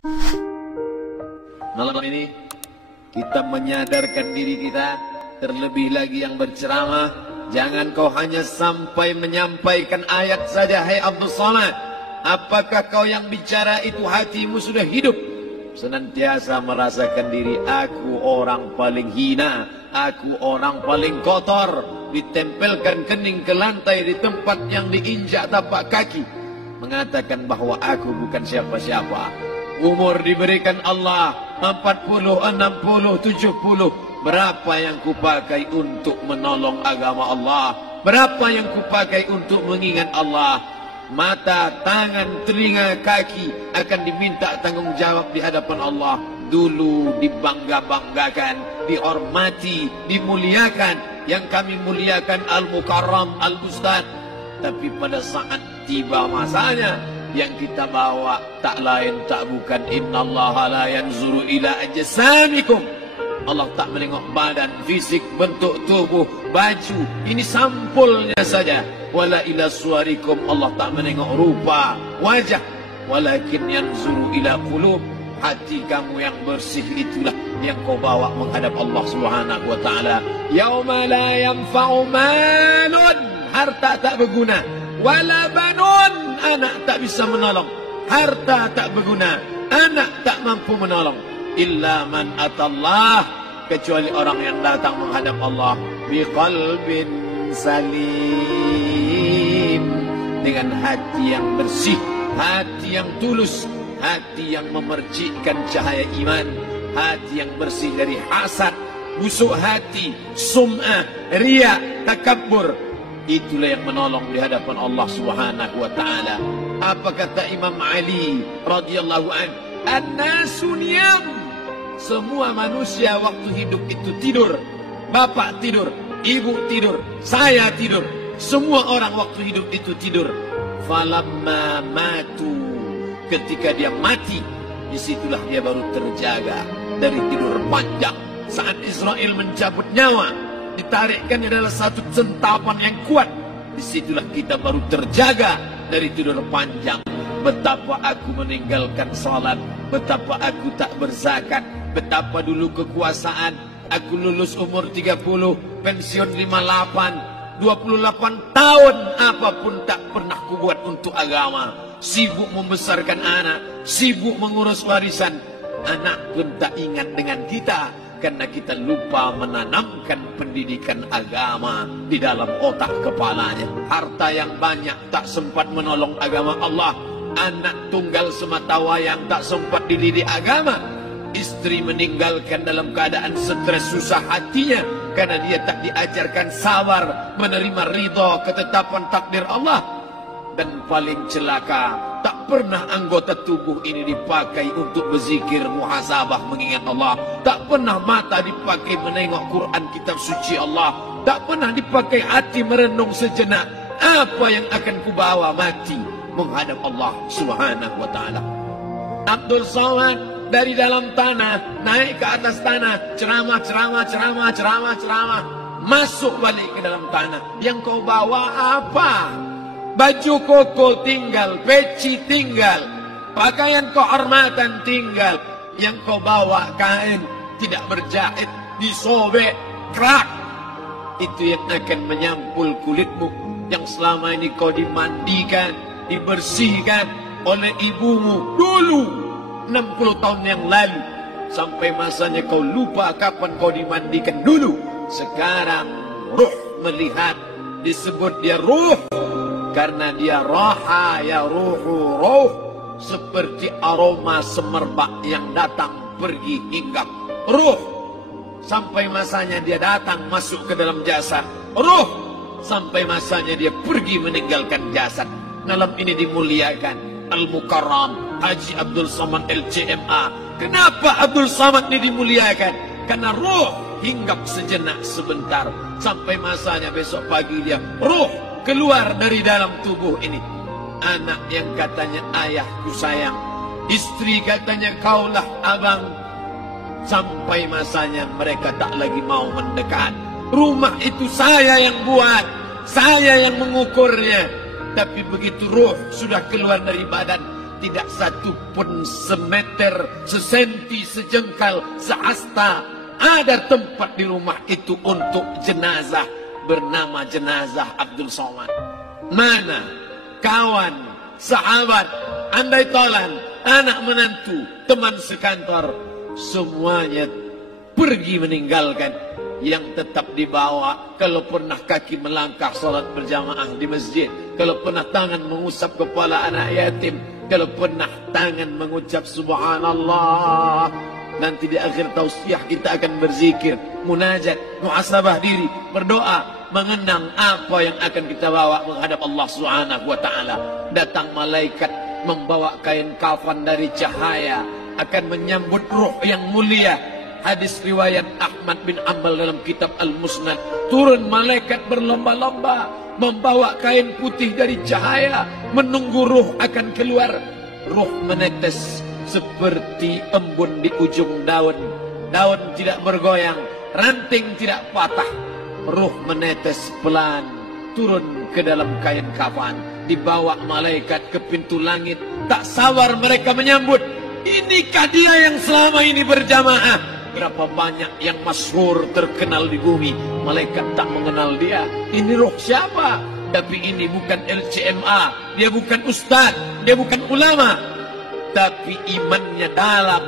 Malam ini kita menyadarkan diri kita, terlebih lagi yang berceramah, jangan kau hanya sampai menyampaikan ayat saja. Hai Abdul Somad, apakah kau yang bicara itu hatimu sudah hidup? Senantiasa merasakan diri, aku orang paling hina, aku orang paling kotor, ditempelkan kening ke lantai di tempat yang diinjak tapak kaki, mengatakan bahwa aku bukan siapa-siapa. Umur diberikan Allah 40, 60, 70. Berapa yang kupakai untuk menolong agama Allah? Berapa yang kupakai untuk mengingat Allah? Mata, tangan, telinga, kaki akan diminta tanggung jawab di hadapan Allah. Dulu dibangga-banggakan, dihormati, dimuliakan. Yang kami muliakan Al-Mukarram, Al-Ustaz. Tapi pada saat tiba masanya, yang kita bawa tak lain tak bukan innallaha la yanzuru ila ajsamikum. Allah tak menengok badan, fisik, bentuk tubuh, baju. Ini sampulnya saja. Wala ila suwarikum, Allah tak menengok rupa, wajah. Walakin yanzuru ila qulub. Hati kamu yang bersih itulah yang kau bawa menghadap Allah Subhanahu wa taala. Yauma la yanfa'u malun, harta tak berguna, wala banun, anak tak bisa menolong, harta tak berguna, anak tak mampu menolong, illa man atallah, kecuali orang yang datang menghadap Allah biqalbin salim, dengan hati yang bersih, hati yang tulus, hati yang memercikkan cahaya iman, hati yang bersih dari hasad, busuk hati, sum'ah, riya, takabbur. Itulah yang menolong di hadapan Allah Subhanahu wa taala. Apa kata Imam Ali radhiyallahu an? An-nasu niyam. Semua manusia waktu hidup itu tidur. Bapak tidur, ibu tidur, saya tidur. Semua orang waktu hidup itu tidur. Falamma matu, ketika dia mati, disitulah dia baru terjaga dari tidur panjang. Saat Israel mencabut nyawa, ditarikkan adalah satu centapan yang kuat. Disitulah kita baru terjaga dari tidur panjang. Betapa aku meninggalkan salat, betapa aku tak berzakat, betapa dulu kekuasaan. Aku lulus umur 30, pensiun 58, 28 tahun apapun tak pernah kubuat untuk agama. Sibuk membesarkan anak, sibuk mengurus warisan. Anak pun tak ingat dengan kita, karena kita lupa menanamkan pendidikan agama di dalam otak kepalanya. Harta yang banyak tak sempat menolong agama Allah. Anak tunggal semata wayang tak sempat dididik agama. Istri meninggalkan dalam keadaan stres susah hatinya, karena dia tak diajarkan sabar menerima ridha ketetapan takdir Allah. Dan paling celaka, tak pernah anggota tubuh ini dipakai untuk berzikir, muhasabah, mengingat Allah. Tak pernah mata dipakai menengok Quran, kitab suci Allah. Tak pernah dipakai hati merenung sejenak, apa yang akan kubawa mati menghadap Allah Subhanahu wa taala. Abdul Somad dari dalam tanah naik ke atas tanah, ceramah, masuk balik ke dalam tanah. Yang kau bawa apa? Baju koko tinggal, peci tinggal, pakaian kehormatan tinggal. Yang kau bawa kain tidak berjahit, disobek, kerak. Itu yang akan menyampul kulitmu, yang selama ini kau dimandikan, dibersihkan oleh ibumu dulu 60 tahun yang lalu. Sampai masanya kau lupa kapan kau dimandikan dulu. Sekarang ruh melihat, disebut dia ruh, karena dia raha ya ruhu ruh, seperti aroma semerbak yang datang pergi hinggap. Ruh sampai masanya dia datang masuk ke dalam jasad. Ruh sampai masanya dia pergi meninggalkan jasad. Malam ini dimuliakan Al-Mukarram Haji Abdul Somad LCMA. Kenapa Abdul Somad ini dimuliakan? Karena ruh hinggap sejenak sebentar, sampai masanya besok pagi dia ruh keluar dari dalam tubuh ini. Anak yang katanya ayahku sayang, istri katanya kaulah abang, sampai masanya mereka tak lagi mau mendekat. Rumah itu saya yang buat, saya yang mengukurnya. Tapi begitu ruh sudah keluar dari badan, tidak satu pun semeter, sesenti, sejengkal, sehasta ada tempat di rumah itu untuk jenazah bernama jenazah Abdul Somad. Mana kawan, sahabat, andai tolan, anak menantu, teman sekantor, semuanya pergi meninggalkan. Yang tetap dibawa, kalau pernah kaki melangkah salat berjamaah di masjid, kalau pernah tangan mengusap kepala anak yatim, kalau pernah tangan mengucap subhanallah. Nanti di akhir tausiah kita akan berzikir, munajat, muhasabah diri, berdoa, mengenang apa yang akan kita bawa menghadap Allah Subhanahu wa taala. Datang malaikat membawa kain kafan dari cahaya, akan menyambut ruh yang mulia. Hadis riwayat Ahmad bin Ambal dalam kitab Al-Musnad, turun malaikat berlomba-lomba membawa kain putih dari cahaya, menunggu ruh akan keluar. Ruh menetes seperti embun di ujung daun. Daun tidak bergoyang, ranting tidak patah. Ruh menetes pelan turun ke dalam kain kafan, dibawa malaikat ke pintu langit. Tak sabar mereka menyambut, inikah dia yang selama ini berjamaah? Berapa banyak yang masyhur terkenal di bumi, malaikat tak mengenal dia. Ini roh siapa? Tapi ini bukan LCMA, dia bukan ustaz, dia bukan ulama, tapi imannya dalam,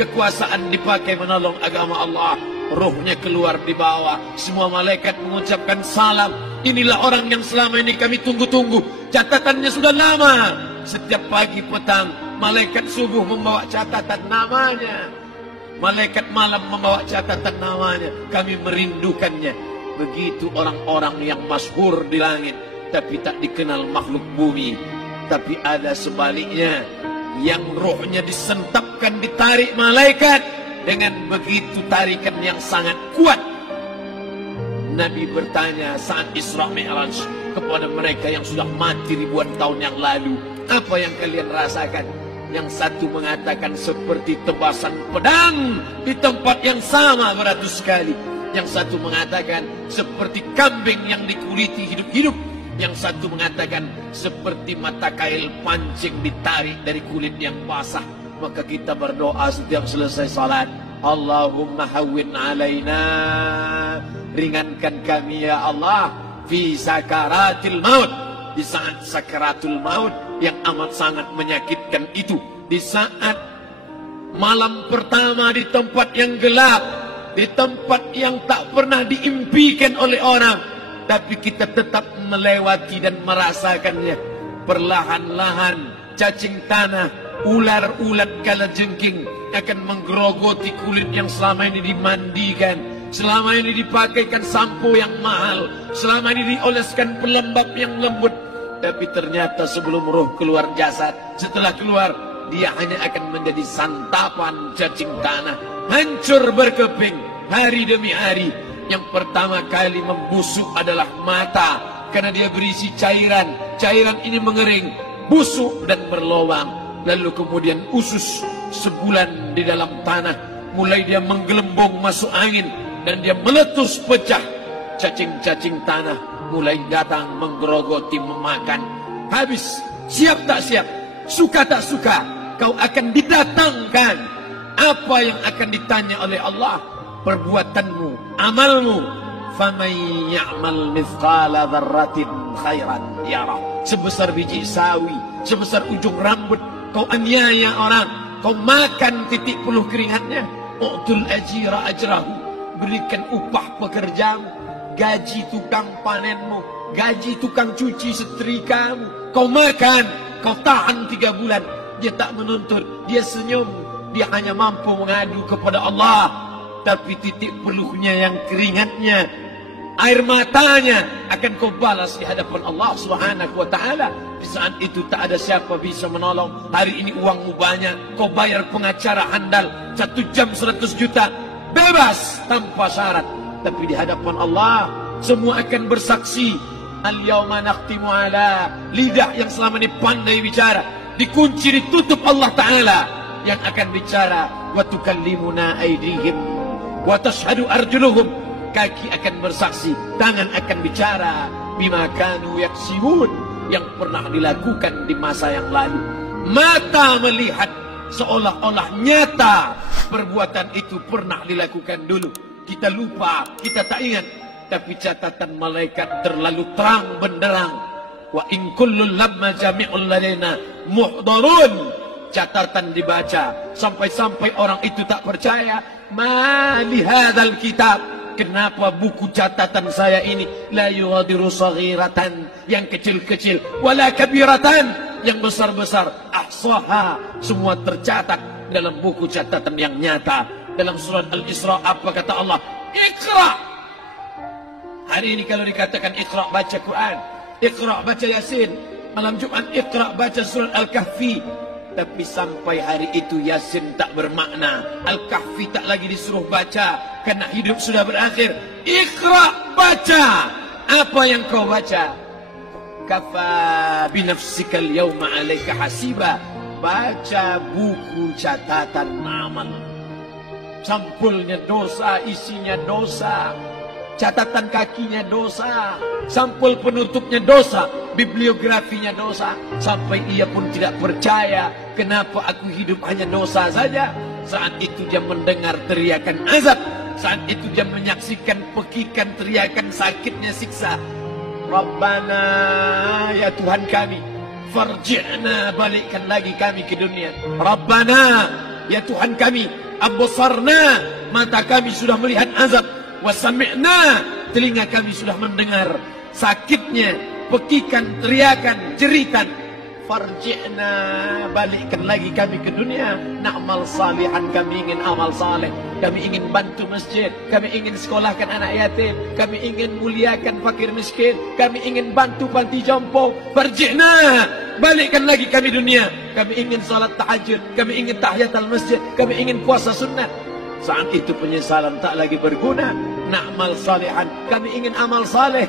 kekuasaan dipakai menolong agama Allah. Rohnya keluar di bawah, semua malaikat mengucapkan salam. Inilah orang yang selama ini kami tunggu-tunggu, catatannya sudah lama. Setiap pagi petang malaikat subuh membawa catatan namanya, malaikat malam membawa catatan namanya. Kami merindukannya. Begitu orang-orang yang masyhur di langit tapi tak dikenal makhluk bumi. Tapi ada sebaliknya, yang rohnya disentapkan, ditarik malaikat dengan begitu tarikan yang sangat kuat. Nabi bertanya saat Isra Mi'raj kepada mereka yang sudah mati ribuan tahun yang lalu, apa yang kalian rasakan? Yang satu mengatakan seperti tebasan pedang di tempat yang sama beratus kali. Yang satu mengatakan seperti kambing yang dikuliti hidup-hidup. Yang satu mengatakan seperti mata kail pancing ditarik dari kulit yang basah. Maka kita berdoa setiap selesai salat, Allahumma hawwin alaina, ringankan kami ya Allah, fi sakaratil maut, di saat sakaratul maut yang amat sangat menyakitkan itu. Di saat malam pertama di tempat yang gelap, di tempat yang tak pernah diimpikan oleh orang, tapi kita tetap melewati dan merasakannya. Perlahan-lahan cacing tanah, ular-ulat kalajengking akan menggerogoti kulit yang selama ini dimandikan, selama ini dipakaikan sampo yang mahal, selama ini dioleskan pelembab yang lembut. Tapi ternyata sebelum roh keluar jasad, setelah keluar, dia hanya akan menjadi santapan cacing tanah, hancur berkeping hari demi hari. Yang pertama kali membusuk adalah mata, karena dia berisi cairan. Cairan ini mengering, busuk dan berlubang. Lalu kemudian usus sebulan di dalam tanah, mulai dia menggelembung masuk angin dan dia meletus pecah. Cacing-cacing tanah mulai datang menggerogoti, memakan. Habis, siap tak siap, suka tak suka, kau akan didatangkan. Apa yang akan ditanya oleh Allah? Perbuatanmu, amalmu. Faman ya'mal mithqala dzarratin khairan yarah. Sebesar biji sawi, sebesar ujung rambut, kau aniaya orang, kau makan titik puluh keringatnya. U'tul ajira ajrahu, berikan upah pekerjamu, gaji tukang panenmu, gaji tukang cuci setrikamu. Kau makan, kau tahan 3 bulan. Dia tak menuntut, dia senyum, dia hanya mampu mengadu kepada Allah. Tapi titik peluhnya yang keringatnya, air matanya akan kau balas di hadapan Allah Subhanahu wa taala. Di saat itu tak ada siapa bisa menolong. Hari ini uangmu banyak, kau bayar pengacara handal 1 jam 100 juta, bebas tanpa syarat. Tapi di hadapan Allah semua akan bersaksi. Al-yawma nakhtimu ala, lidah yang selama ini pandai bicara dikunci, ditutup Allah Ta'ala yang akan bicara. Wa tukallimuna aydihim wa tashhadu arjuluhum, kaki akan bersaksi, tangan akan bicara. Bima kanu yaksibun, yang pernah dilakukan di masa yang lalu. Mata melihat seolah-olah nyata perbuatan itu pernah dilakukan dulu. Kita lupa, kita tak ingat. Tapi catatan malaikat terlalu terang benderang. Wa in kullun lamma jami'un ladaina muhdarun. Catatan dibaca sampai-sampai orang itu tak percaya. Ma li hadzal kitab, kenapa buku catatan saya ini la yughadiru saghiratan, yang kecil-kecil, wala kabiratan, yang besar-besar, ahsaha, semua tercatat dalam buku catatan yang nyata. Dalam surat Al-Isra apa kata Allah? Iqra. Hari ini kalau dikatakan Iqra baca Quran, Iqra baca Yasin, malam Jumat Iqra baca surat Al-Kahfi. Tapi sampai hari itu Yasin tak bermakna, Al-Kahfi tak lagi disuruh baca, karena hidup sudah berakhir. Iqra, baca. Apa yang kau baca? Kafa binafsikal yawma alaika hasiba. Baca buku catatan amal. Sampulnya dosa, isinya dosa. Catatan kakinya dosa, sampul penutupnya dosa, bibliografinya dosa. Sampai ia pun tidak percaya, kenapa aku hidup hanya dosa saja. Saat itu dia mendengar teriakan azab. Saat itu dia menyaksikan pekikan teriakan sakitnya siksa. Rabbana, ya Tuhan kami, farji'na, balikkan lagi kami ke dunia. Rabbana, ya Tuhan kami, absarna, mata kami sudah melihat azab. Wasami'na, telinga kami sudah mendengar sakitnya, pekikan, teriakan, jeritan. Farji'na, balikkan lagi kami ke dunia. Na'mal salihan, kami ingin amal saleh. Kami ingin bantu masjid, kami ingin sekolahkan anak yatim, kami ingin muliakan fakir miskin, kami ingin bantu panti jompo. Farji'na, balikkan lagi kami dunia. Kami ingin salat tahajud, kami ingin tahiyatul masjid, kami ingin puasa sunnah. Saat itu penyesalan tak lagi berguna. Na'mal salihan, kami ingin amal saleh.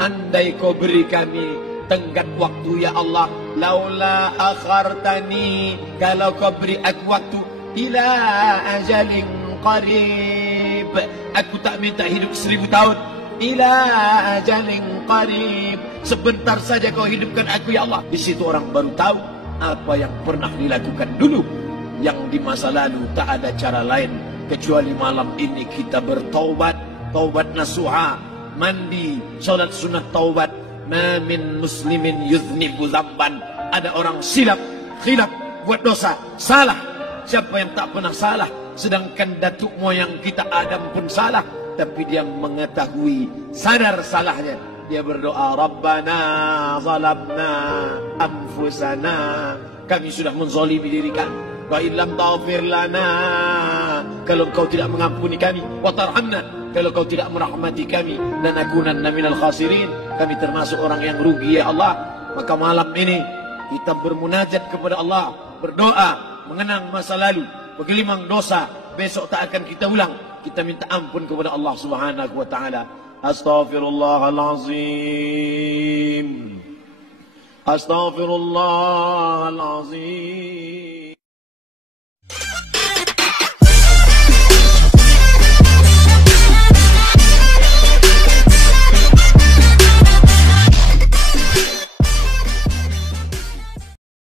Andai kau beri kami tenggat waktu ya Allah, laula akhartani, kalau kau beri aku waktu, ila ajalin qarib, aku tak minta hidup 1000 tahun. Ila ajalin qarib, sebentar saja kau hidupkan aku ya Allah. Di situ orang baru tahu apa yang pernah dilakukan dulu, yang di masa lalu. Tak ada cara lain kecuali malam ini kita bertaubat, taubat nasuha, mandi, salat sunat taubat. Ma min muslimin yuznibu dzamban, ada orang silap, khilaf, buat dosa, salah. Siapa yang tak pernah salah? Sedangkan datuk moyang kita Adam pun salah, tapi dia mengetahui, sadar salahnya. Dia berdoa, Rabbana zalamna anfusana, kami sudah menzalimi diri kami. Wa illam taghfir lana, kalau kau tidak mengampuni kami, wa tarhamna, kalau kau tidak merahmati kami, lanakunanna minal khasirin, kami termasuk orang yang rugi ya Allah. Maka malam ini kita bermunajat kepada Allah, berdoa, mengenang masa lalu, bergelimang dosa, besok tak akan kita ulang. Kita minta ampun kepada Allah Subhanahu wa taala. Astaghfirullahalazim. Astaghfirullahalazim.